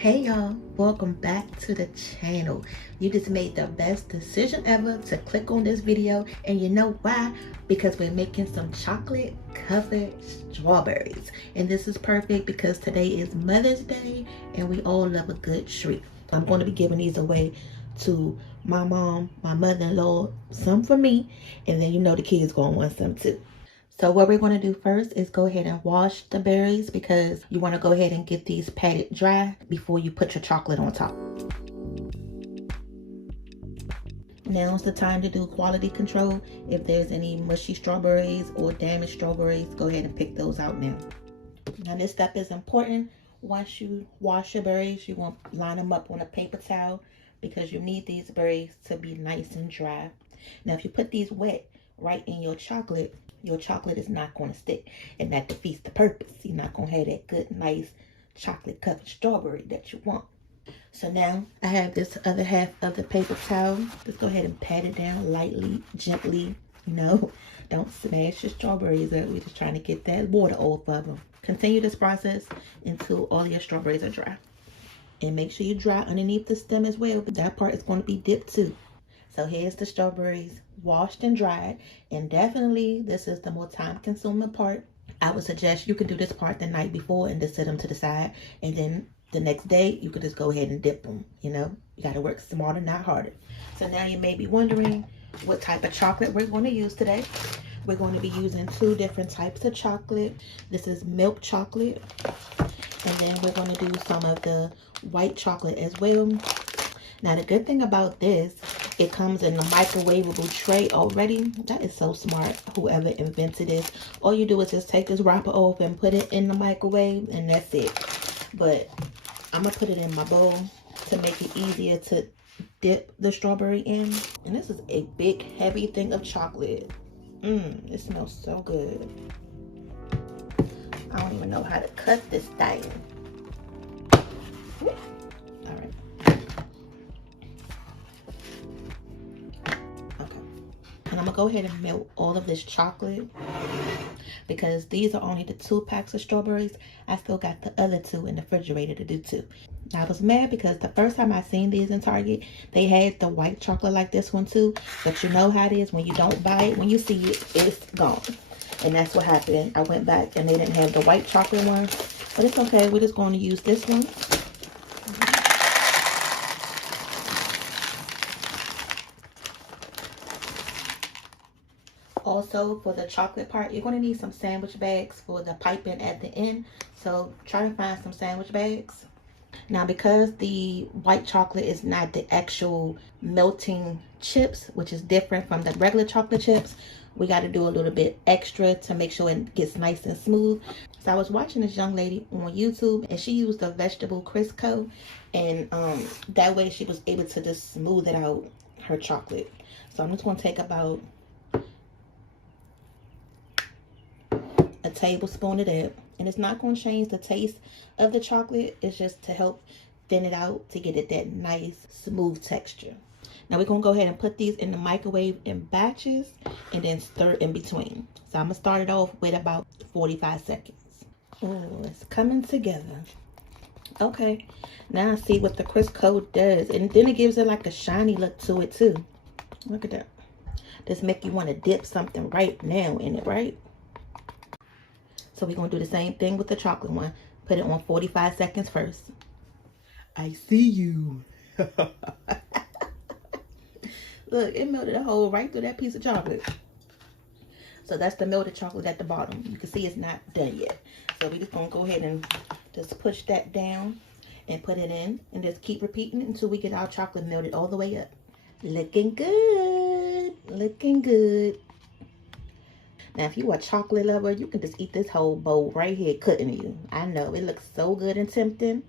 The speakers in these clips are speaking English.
Hey y'all, welcome back to the channel. You just made the best decision ever to click on this video, and you know why? Because we're making some chocolate covered strawberries, and this is perfect because today is Mother's Day and we all love a good treat. I'm going to be giving these away to my mom, my mother-in-law, some for me, and then you know the kids gonna want some too. So what we're going to do first is go ahead and wash the berries because you want to go ahead and get these patted dry before you put your chocolate on top. Now's the time to do quality control. If there's any mushy strawberries or damaged strawberries, go ahead and pick those out now. Now this step is important. Once you wash your berries, you want to line them up on a paper towel because you need these berries to be nice and dry. Now if you put these wet right in your chocolate is not going to stick, and that defeats the purpose. You're not going to have that good, nice chocolate covered strawberry that you want. So now I have this other half of the paper towel. Just go ahead and pat it down lightly, gently. You know, don't smash your strawberries up. We're just trying to get that water off of them. Continue this process until all your strawberries are dry. And make sure you dry underneath the stem as well, but that part is going to be dipped too. So here's the strawberries washed and dried, and definitely this is the more time consuming part. I would suggest you could do this part the night before and just set them to the side, and then the next day you could just go ahead and dip them. You know, you got to work smarter, not harder. So now you may be wondering what type of chocolate we're going to use today. We're going to be using two different types of chocolate. This is milk chocolate, and then we're going to do some of the white chocolate as well. Now the good thing about this, it comes in a microwavable tray already. That is so smart, whoever invented this. All you do is just take this wrapper off and put it in the microwave, and that's it. But I'm gonna put it in my bowl to make it easier to dip the strawberry in. And this is a big heavy thing of chocolate. It smells so good. I don't even know how to cut this thing. All right. And I'm gonna go ahead and melt all of this chocolate because these are only the 2 packs of strawberries. I still got the other 2 in the refrigerator to do too. Now I was mad because the first time I seen these in Target, they had the white chocolate like this one too. But you know how it is when you don't buy it, when you see it, it's gone. And that's what happened. I went back and they didn't have the white chocolate one. But it's okay, we're just going to use this one. Also, for the chocolate part, you're going to need some sandwich bags for the piping at the end. So try to find some sandwich bags. Now, because the white chocolate is not the actual melting chips, which is different from the regular chocolate chips, we got to do a little bit extra to make sure it gets nice and smooth. So I was watching this young lady on YouTube, and she used a vegetable Crisco, and that way she was able to just smooth it out, her chocolate. So I'm just going to take about a tablespoon of that, and it's not going to change the taste of the chocolate. It's just to help thin it out to get it that nice smooth texture. Now we're going to go ahead and put these in the microwave in batches and then stir in between. So I'm going to start it off with about 45 seconds. Oh, it's coming together. Okay, now I see what the Crisco does, and then it gives it like a shiny look to it too. Look at that. This make you want to dip something right now in it, right? So we're going to do the same thing with the chocolate one. Put it on 45 seconds first. I see you. Look, it melted a hole right through that piece of chocolate. So that's the melted chocolate at the bottom. You can see it's not done yet. So we're just going to go ahead and just push that down and put it in. And just keep repeating it until we get our chocolate melted all the way up. Looking good. Looking good. Now, if you're a chocolate lover, you can just eat this whole bowl right here, couldn't you? I know, it looks so good and tempting.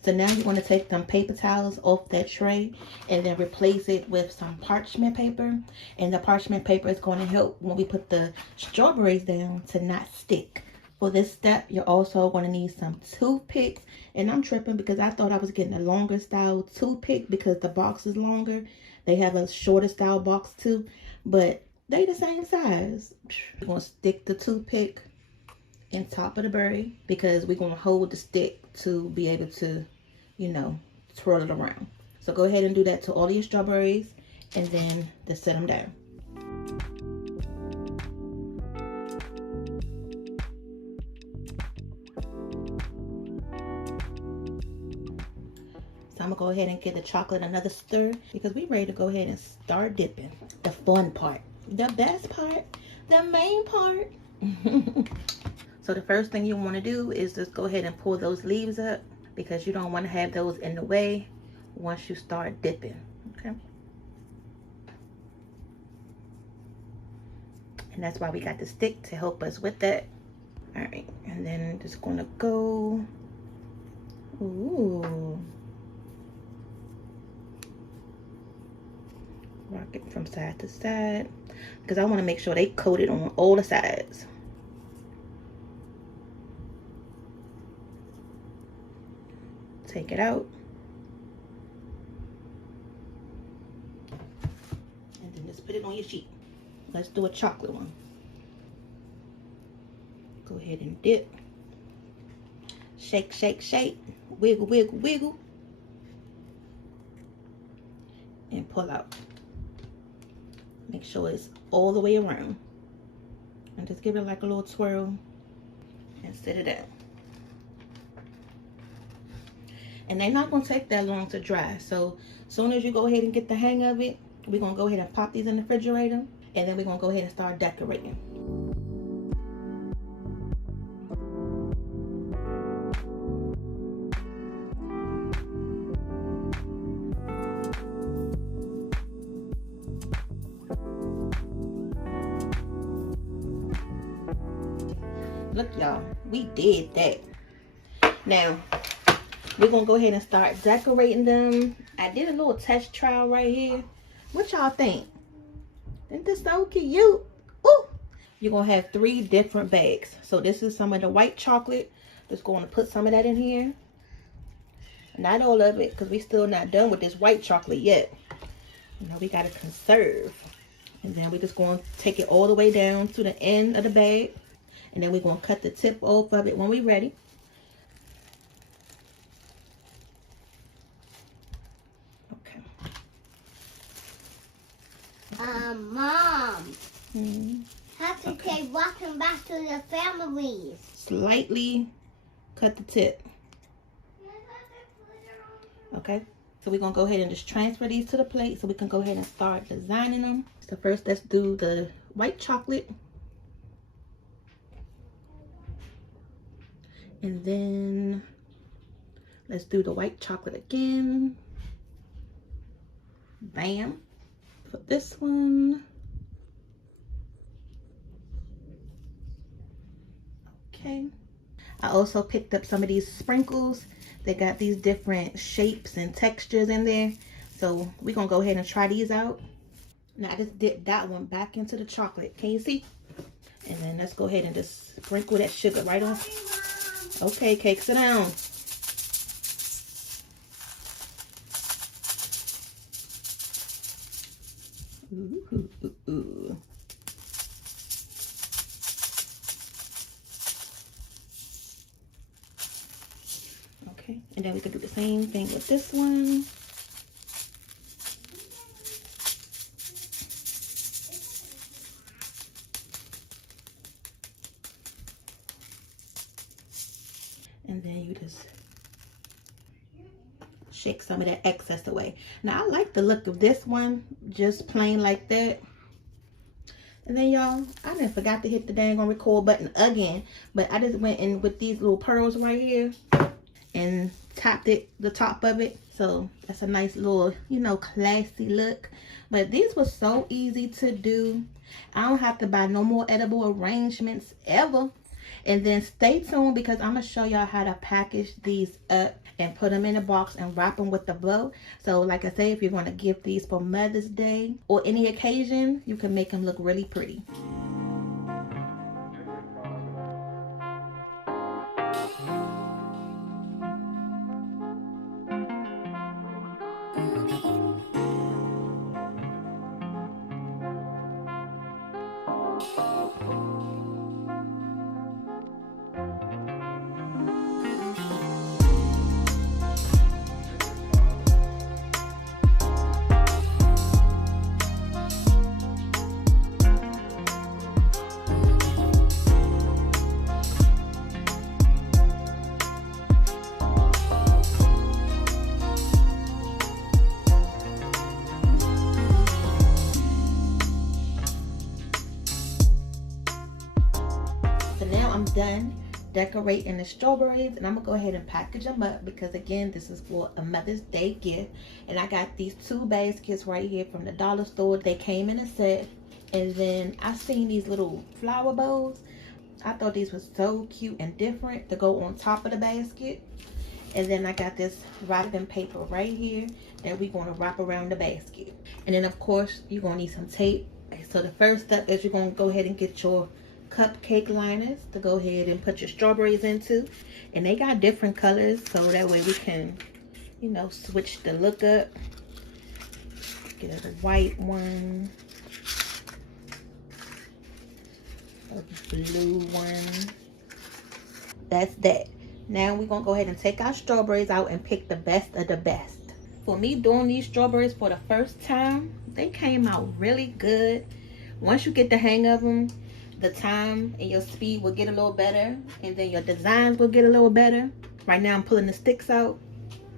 So now you want to take them paper towels off that tray and then replace it with some parchment paper. And the parchment paper is going to help when we put the strawberries down to not stick. For this step, you're also going to need some toothpicks. And I'm tripping because I thought I was getting a longer style toothpick because the box is longer. They have a shorter style box too, but they the same size. We're going to stick the toothpick in top of the berry because we're going to hold the stick to be able to you know, twirl it around. So go ahead and do that to all of your strawberries, and then just set them down. So I'm gonna go ahead and give the chocolate another stir because we're ready to go ahead and start dipping. The fun part, the best part, the main part. So the first thing you want to do is just go ahead and pull those leaves up because you don't want to have those in the way once you start dipping. Okay. And that's why we got the stick to help us with that. All right, and then just gonna go, ooh, rock it from side to side because I want to make sure they coated on all the sides. Take it out, and then just put it on your sheet. Let's do a chocolate one. Go ahead and dip. Shake, shake, shake. Wiggle, wiggle, wiggle. And pull out. Make sure it's all the way around. And just give it like a little twirl. And set it down. And they're not going to take that long to dry. So as soon as you go ahead and get the hang of it, we're going to go ahead and pop these in the refrigerator. And then we're going to go ahead and start decorating. Look, y'all, we did that. Now, we're going to go ahead and start decorating them. I did a little test trial right here. What y'all think? Isn't this so cute? Ooh! You're going to have 3 different bags. So this is some of the white chocolate. Just going to put some of that in here. Not all of it, because we still not done with this white chocolate yet. You know, we got to conserve. And then we're just going to take it all the way down to the end of the bag. And then we're going to cut the tip off of it when we're ready. Okay. Mom. How to say welcome back to the family? Slightly cut the tip. Okay. So we're going to go ahead and just transfer these to the plate so we can go ahead and start designing them. So first, let's do the white chocolate. And then let's do the white chocolate again. Bam. For this one. Okay. I also picked up some of these sprinkles. They got these different shapes and textures in there. So we're going to go ahead and try these out. Now I just dipped that one back into the chocolate. Can you see? And then let's go ahead and just sprinkle that sugar right on. Okay, Cake, sit down. Ooh. Okay, and then we can do the same thing with this one. And then you just shake some of that excess away. Now I like the look of this one, just plain like that. And then y'all, I done forgot to hit the dang on record button again, but I just went in with these little pearls right here and tapped it, the top of it. So that's a nice little, you know, classy look. But these were so easy to do. I don't have to buy no more edible arrangements ever. And then stay tuned because I'm going to show y'all how to package these up and put them in a box and wrap them with the bow. So like I say, if you're going to give these for Mother's Day or any occasion, you can make them look really pretty. decorating the strawberries, and I'm gonna go ahead and package them up because again, this is for a Mother's Day gift. And I got these 2 baskets right here from the dollar store. They came in a set. And then I seen these little flower bowls. I thought these were so cute and different to go on top of the basket. And then I got this wrapping paper right here that we're going to wrap around the basket. And then of course you're going to need some tape. So the first step is you're going to go ahead and get your cupcake liners to go ahead and put your strawberries into. And they got different colors, so that way we can, you know, switch the look up. Get a white one, a blue one. That's that. Now we're gonna go ahead and take our strawberries out and pick the best of the best. For me, doing these strawberries for the first time, they came out really good. Once you get the hang of them, the time and your speed will get a little better, and then your designs will get a little better. Right now I'm pulling the sticks out.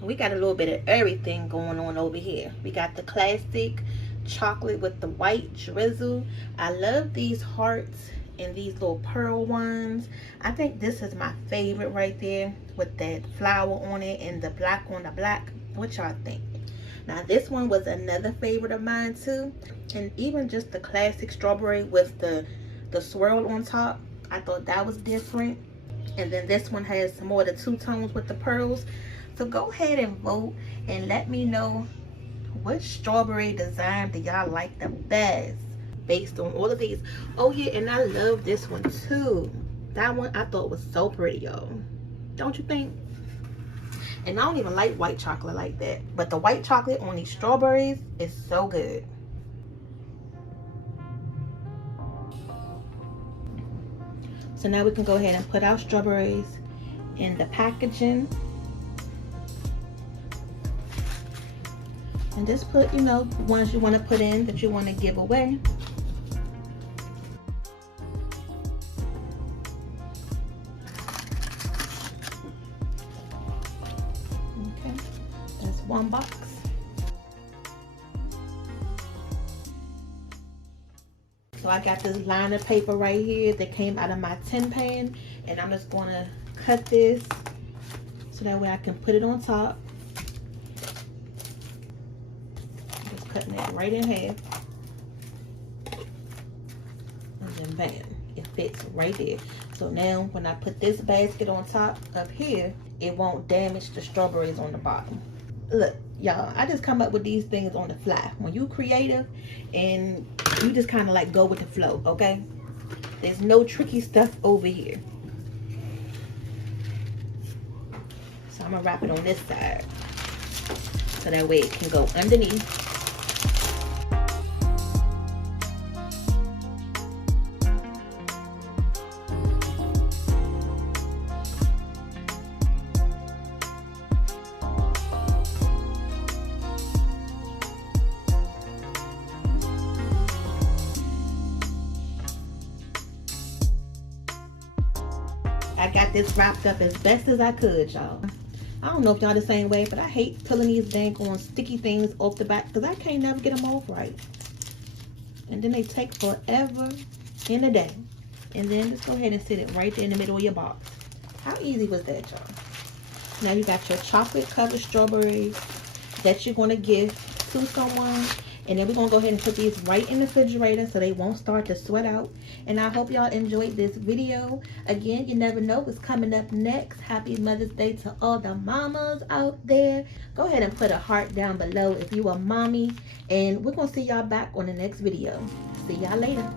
We got a little bit of everything going on over here. We got the classic chocolate with the white drizzle. I love these hearts and these little pearl ones. I think this is my favorite right there with that flower on it and the black on the black. What y'all think? Now this one was another favorite of mine too, and even just the classic strawberry with the swirl on top, I thought that was different. And then this one has some more of the 2 tones with the pearls. So go ahead and vote and let me know what strawberry design do y'all like the best based on all of these. Oh yeah, and I love this one too. That one I thought was so pretty, y'all. Don't you think? And I don't even like white chocolate like that, but the white chocolate on these strawberries is so good. So now we can go ahead and put our strawberries in the packaging. And just put, you know, the ones you want to put in that you want to give away. Okay, that's 1 box. So I got this liner paper right here that came out of my tin pan, and I'm just going to cut this so that way I can put it on top. Just cutting it right in half, and then bam, it fits right there. So now when I put this basket on top up here, it won't damage the strawberries on the bottom. Look, y'all, I just come up with these things on the fly. When you creative and you just kind of like go with the flow, okay? There's no tricky stuff over here. So I'm gonna wrap it on this side so that way it can go underneath. I got this wrapped up as best as I could, y'all. I don't know if y'all the same way, but I hate pulling these dang on sticky things off the back because I can't never get them off right. And then they take forever in a day. And then just go ahead and sit it right there in the middle of your box. How easy was that, y'all? Now you got your chocolate covered strawberries that you're going to give to someone. And then we're going to go ahead and put these right in the refrigerator so they won't start to sweat out. And I hope y'all enjoyed this video. Again, you never know what's coming up next. Happy Mother's Day to all the mamas out there. Go ahead and put a heart down below if you are mommy. And we're going to see y'all back on the next video. See y'all later.